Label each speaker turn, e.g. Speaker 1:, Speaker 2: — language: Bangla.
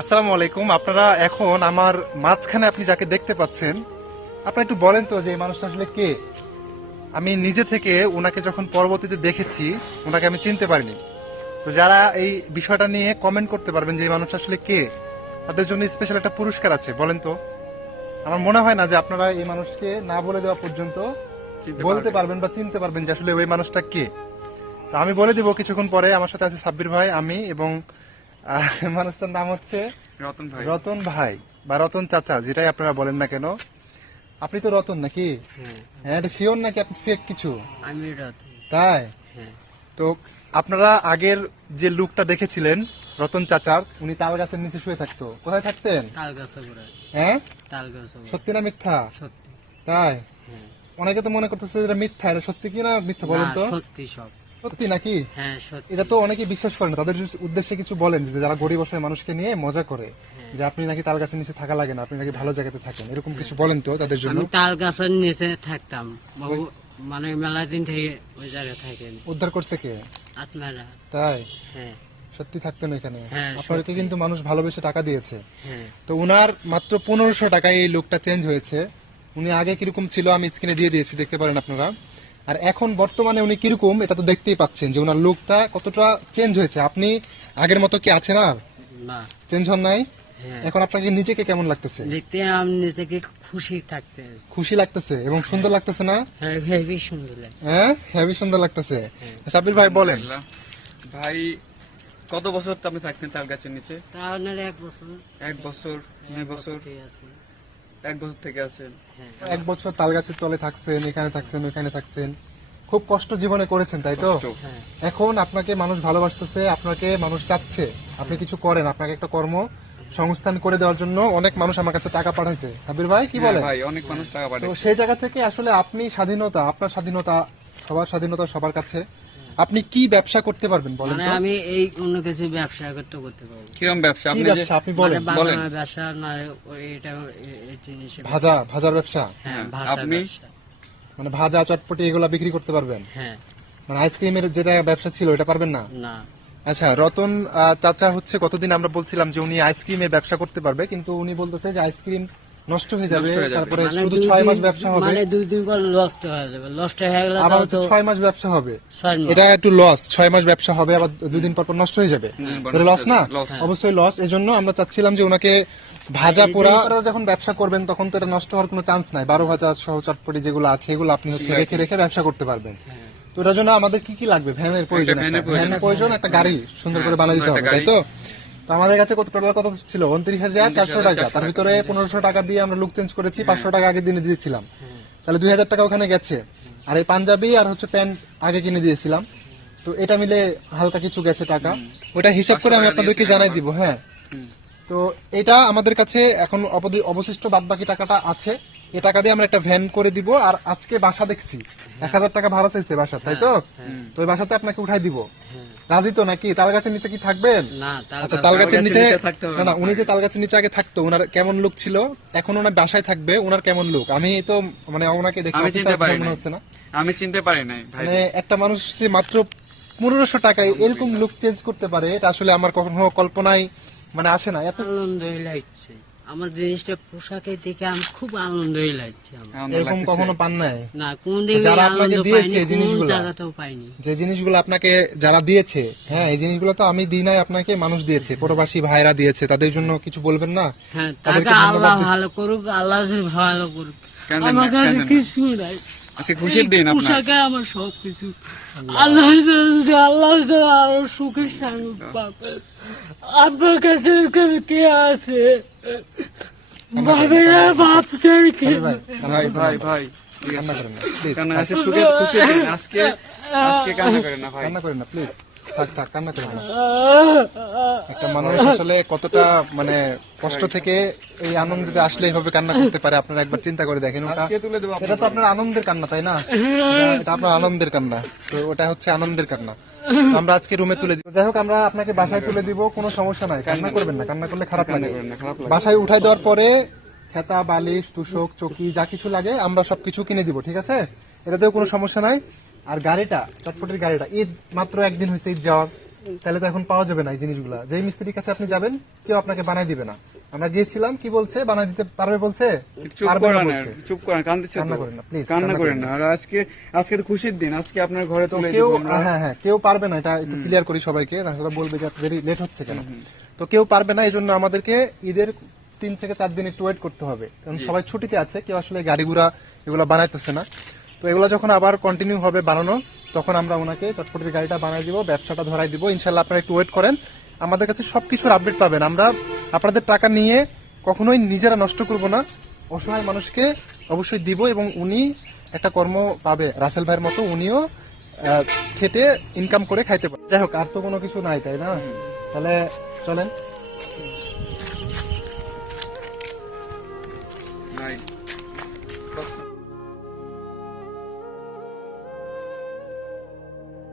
Speaker 1: আসসালামু আলাইকুম। আপনারা এখন আমার মাঝখানে আপনি যাকে দেখতে পাচ্ছেন আপনারা একটু বলেন তো যে এই মানুষটা আসলে কে? আমি নিজে থেকে ওনাকে যখন পরবর্তীতে দেখেছি ওনাকে আমি চিনতে পারিনি। তো যারা এই বিষয়টা নিয়ে কমেন্ট করতে পারবেন যে এই মানুষটা আসলে কে তাদের জন্য স্পেশাল একটা পুরস্কার আছে বলেন তো। আমার মনে হয় না যে আপনারা এই মানুষকে না বলে দেওয়া পর্যন্ত বলতে
Speaker 2: পারবেন।
Speaker 1: পারবেন বা চিনতে পারবেন যে আসলে ওই মানুষটা কে। তো আমি বলে দিব কিছুক্ষণ পরে আমার সাথে আছে সাব্বির ভাই আমি এবং আহ, মানুষটার নাম হচ্ছে
Speaker 2: রতন ভাই।
Speaker 1: রতন ভাই বা রতন চাচা যেটাই আপনারা বলেন না কেন। আপনি তো রতন নাকি? হ্যাঁ এটা শিওর নাকি আপনি ফেক কিছু?
Speaker 3: আমি রতন।
Speaker 1: তাই?
Speaker 3: হ্যাঁ।
Speaker 1: তো আপনারা আগের যে লুকটা দেখেছিলেন রতন চাচার উনি তাল গাছের নিচে শুয়ে থাকতো। কোথায় থাকতেন?
Speaker 3: তাল
Speaker 1: হ্যাঁ?
Speaker 3: তাল
Speaker 1: সত্যি না মিথ্যা?
Speaker 3: সত্যি।
Speaker 1: তাই?
Speaker 3: হ্যাঁ।
Speaker 1: অনেকে তো মনে করতেছে যে এটা মিথ্যা এটা সত্যি কি না মিথ্যা বলেন তো?
Speaker 3: সত্যি সব।
Speaker 1: সত্যি নাকি?
Speaker 3: হ্যাঁ সত্যি।
Speaker 1: এটা তো অনেকে বিশ্বাস করেন না। তাদের উদ্দেশ্যে কিছু বলেন যে যারা গরিব অসহায় মানুষকে নিয়ে মজা করে
Speaker 3: হ্যাঁ।
Speaker 1: যে আপনি নাকি তাল গাছের নিচে থাকা লাগে না আপনি নাকি ভালো জায়গাতে থাকেন এরকম কিছু বলেন তো তাদের জন্য?
Speaker 3: আমি তাল গাছের নিচে থাকতাম। মানে মেলা দিন থেকে ওই জায়গায় থাকেন।
Speaker 1: উদ্ধার করছে কে?
Speaker 3: আপনারা?
Speaker 1: তাই?
Speaker 3: হ্যাঁ।
Speaker 1: সত্যি থাকতেন এখানে।
Speaker 3: হ্যাঁ,
Speaker 1: আপনাকে কিন্তু মানুষ ভালোবেসে টাকা দিয়েছে।
Speaker 3: হ্যাঁ।
Speaker 1: তো উনার মাত্র পনেরোশো টাকায় এই লুকটা চেঞ্জ হয়েছে। উনি আগে কীরকম ছিল আমি স্ক্রিনে দিয়ে দিয়েছি দেখতে পারেন আপনারা। আর এখন বর্তমানে উনি কীরকম এটা তো দেখতেই পাচ্ছেন যে ওনার লুকটা কতটা চেঞ্জ হয়েছে। আপনি আগের মতো কি আছেন আর?
Speaker 3: না।
Speaker 1: চেঞ্জ হন নাই?
Speaker 3: হ্যাঁ।
Speaker 1: এখন আপনাকে নিজেকে কেমন লাগতেছে?
Speaker 3: দেখতে আমি নিজেকে খুশি থাকতে।
Speaker 1: খুশি লাগতেছে এবং সুন্দর লাগতেছে না?
Speaker 3: হ্যাঁ হেভি সুন্দর
Speaker 1: হ্যাঁ? হেভি সুন্দর লাগতেছে।
Speaker 3: হ্যাঁ।
Speaker 1: সাবির ভাই বলেন।
Speaker 2: ভাই কত বছর তো আপনি থাকতেন তাল গাছের নিচে
Speaker 3: তাহলে এক বছর।
Speaker 2: এক বছর দুই বছর এক বছর থেকে আছেন।
Speaker 3: হ্যাঁ।
Speaker 1: এক বছর তাল গাছের তলে থাকছেন এখানে থাকছেন ওইখানে থাকছেন। খুব কষ্ট জীবনে করেছেন তাই তো?
Speaker 3: হ্যাঁ।
Speaker 1: এখন আপনাকে মানুষ ভালোবাসতেছে আপনাকে মানুষ চাচ্ছে আপনি কিছু করেন আপনাকে একটা কর্ম সংস্থান করে দেওয়ার জন্য অনেক মানুষ আমার কাছে টাকা পাঠাইছে। সাবির ভাই কি
Speaker 2: হ্যাঁ
Speaker 1: বলে
Speaker 2: ভাই অনেক মানুষ টাকা
Speaker 1: তো সেই জায়গা থেকে আসলে আপনি স্বাধীনতা আপনার স্বাধীনতা সবার স্বাধীনতা সবার কাছে। আপনি কি ব্যবসা করতে পারবেন বলেন
Speaker 3: মানে আমি এই অন্য কিছু ব্যবসা করতে করতে পারব।
Speaker 2: কিরম ব্যবসা? আপনি
Speaker 1: ব্যবসা? আপনি বলেন
Speaker 3: মানে
Speaker 2: বলেন।
Speaker 3: ব্যবসা না এটা এই জিনিসের
Speaker 1: ভাজা ভাজার ব্যবসা?
Speaker 3: হ্যাঁ
Speaker 2: হ্যাঁ, আপনি?
Speaker 1: মানে ভাজা চটপটি এগুলা বিক্রি করতে পারবেন?
Speaker 3: হ্যাঁ।
Speaker 1: মানে আইসক্রিমের যেটা ব্যবসা ছিল এটা পারবেন না?
Speaker 3: না।
Speaker 1: আচ্ছা রতন আহ, চাচা হচ্ছে কতদিন আমরা বলছিলাম যে উনি আইসক্রিমের ব্যবসা করতে পারবে কিন্তু উনি বলতেছে যে আইসক্রিম নষ্ট হয়ে যাবে। তারপরে
Speaker 3: মানে
Speaker 1: শুধু মাস ব্যবসা হবে।
Speaker 3: মানে দুই দিন পর লস্ট হয়ে যাবে। লস্ট হয়ে গেলে
Speaker 1: আবার
Speaker 3: তো
Speaker 1: মাস ব্যবসা হবে। এটা একটু লস ছয় মাস ব্যবসা হবে আবার দুই দিন পর পর নষ্ট হয়ে যাবে। এটা লস না? অবশ্যই লস এই জন্য আমরা চাচ্ছিলাম যে ওনাকে ভাজা পোড়া যখন ব্যবসা করবেন তখন তো এটা নষ্ট হওয়ার কোনো চান্স নাই। বারো ভাজা সহ চটপটি যেগুলো আছে এগুলো আপনি হচ্ছে রেখে রেখে ব্যবসা করতে পারবেন।
Speaker 3: হ্যাঁ।
Speaker 1: তো এটার জন্য আমাদের কি কি লাগবে? ভ্যানের প্রয়োজন
Speaker 2: ভ্যানের
Speaker 1: একটা।
Speaker 2: প্রয়োজন।
Speaker 1: ভ্যানের প্রয়োজন একটা গাড়ি সুন্দর করে
Speaker 2: হ্যাঁ,
Speaker 1: বানিয়ে দিতে হবে তাই তো? তো আমাদের কাছে কত টোটাল কত ছিল? উনত্রিশ হাজার চারশো টাকা। তার ভিতরে পনেরোশো টাকা দিয়ে আমরা লুক চেঞ্জ করেছি
Speaker 2: হ্যাঁ।
Speaker 1: পাঁচশো টাকা আগের দিনে দিয়েছিলাম।
Speaker 3: হ্যাঁ।
Speaker 1: তাহলে দুই হাজার টাকা ওখানে গেছে। আর এই পাঞ্জাবি আর হচ্ছে প্যান্ট আগে কিনে দিয়েছিলাম। তো এটা মিলে হালকা কিছু গেছে টাকা। ওটা হিসাব করে আমি আপনাদেরকে জানাই দিব হ্যাঁ। তো এটা আমাদের কাছে এখন অবশিষ্ট বাদ বাকি টাকাটা আছে। এই টাকা দিয়ে আমরা একটা ভ্যান করে দিব। আর আজকে বাসা দেখছি। এক হাজার টাকা ভাড়া চাইছে বাসা তাই তো?
Speaker 3: হ্যাঁ।
Speaker 1: তো ওই বাসাতে আপনাকে উঠাই দিব।
Speaker 3: হ্যাঁ।
Speaker 1: রাজি তো নাকি? তাল গাছের নিচে কি থাকবেন? আচ্ছা তাল গাছের নিচে না না। উনি যে তাল গাছের নিচে আগে থাকতো ওনার কেমন লুক ছিল? এখন ওনার বাসায় থাকবে ওনার কেমন লুক আমি তো মানে ওনাকে দেখে
Speaker 2: আমি চিনতে পারি
Speaker 1: মনে হচ্ছে না।
Speaker 2: আমি চিনতে পারি নাই
Speaker 1: মানে একটা মানুষ যে মাত্র পনেরোশো টাকায় এরকম লুক চেঞ্জ করতে পারে এটা আসলে আমার কখনো কল্পনায় মানে আসে না। এত
Speaker 3: আনন্দই লাগছে আমার জিনিসটা পোশাকে দেখে আমি খুব আনন্দই লাগছে আমার।
Speaker 1: এরকম কখনো পান নাই?
Speaker 3: না কোন
Speaker 1: যারা আপনাকে দিয়েছে জিনিসগুলা।
Speaker 3: জায়গাতেও পাইনি।
Speaker 1: যে জিনিসগুলো আপনাকে যারা দিয়েছে হ্যাঁ এই জিনিসগুলো তো আমি দিই নাই আপনাকে মানুষ দিয়েছে প্রবাসী ভাইরা দিয়েছে তাদের জন্য কিছু বলবেন না?
Speaker 3: হ্যাঁ
Speaker 1: তাদেরকে
Speaker 3: তাকে আল্লাহ ভালো করুক আল্লাহ ভালো করুক। আমার কাছে কিছু নাই।
Speaker 2: আজকে খুশির দিন আপনার।
Speaker 3: পোশাকে আমার সব কিছু আল্লাহ আল্লাহ আরও সুখের সঙ্গে পাবে আপনার কাছে কে- কে আছে ভাবে না ভাবছেন কে
Speaker 1: ভাই,
Speaker 2: ভাই ভাই ভাই
Speaker 1: কান্না করেন না
Speaker 2: আজকে সুখের খুশির দিন আজকে আজকে কান্না করেন না ভাই।
Speaker 1: কান্না করেন না প্লিজ থাক থাক কান্না করেন না। একটা মানুষ আসলে কতটা মানে কষ্ট থেকে এই আনন্দতে আসলে এইভাবে কান্না করতে পারে আপনারা একবার চিন্তা করে দেখেন। ওটা
Speaker 2: তুলে দেবো
Speaker 1: এটা তো আপনার আনন্দের কান্না তাই না? এটা- আপনার আনন্দের কান্না। তো ওটা হচ্ছে আনন্দের কান্না। আমরা আজকে রুমে তুলে দিব। যাই হোক আমরা আপনাকে বাসায় তুলে দিব কোনো সমস্যা নাই। কান্না করবেন না কান্না করলে খারাপ লাগে। বাসায় উঠাই দেওয়ার পরে খেতা বালিশ তুষক চকি যা কিছু লাগে আমরা সবকিছু কিনে দিব ঠিক আছে? এটাতেও কোনো সমস্যা নাই। আর গাড়িটা চটপটির গাড়িটা ঈদ মাত্র একদিন হয়েছে ঈদ যাওয়ার। তাহলে তো এখন পাওয়া যাবে না এই জিনিসগুলা। যেই মিস্ত্রির কাছে আপনি যাবেন কেউ আপনাকে বানাই দিবে না। আমরা গিয়েছিলাম কি বলছে? বানাই দিতে পারবে বলছে?
Speaker 2: চুপ করেন। চুপ করেন কান্দিচ্ছে
Speaker 1: কান্না করেন না, please,
Speaker 2: কান্না
Speaker 1: কান্না
Speaker 2: করেন
Speaker 1: করেন
Speaker 2: না। আর আজকে আজকে তো খুশির দিন আজকে আপনার ঘরে
Speaker 1: তো কেউ হ্যাঁ হ্যাঁ কেউ পারবে না এটা একটু ক্লিয়ার করি সবাইকে তাছাড়া বলবে যে ভেরি লেট হচ্ছে কেন। তো কেউ পারবে না এই জন্য আমাদেরকে ঈদের তিন থেকে চার দিন একটু ওয়েট করতে হবে। কারণ সবাই ছুটিতে আছে কেউ আসলে গাড়ি ঘোড়া এগুলো বানাইতেছে না। তো এগুলো যখন আবার কন্টিনিউ হবে বানানো তখন আমরা ওনাকে চটপটির গাড়িটা বানাই দিব ব্যবসাটা ধরাই দিব। ইনশাল্লাহ আপনারা একটু ওয়েট করেন আমাদের কাছে সব কিছুর আপডেট পাবেন। আমরা আপনাদের টাকা নিয়ে কখনোই নিজেরা নষ্ট করব না। অসহায় মানুষকে অবশ্যই দিব এবং উনি একটা কর্ম পাবে। রাসেল ভাইয়ের মতো উনিও খেটে ইনকাম করে খাইতে পারে যাই হোক, আর তো কোনো কিছু নাই, তাই না? তাহলে চলেন।
Speaker 2: নাই।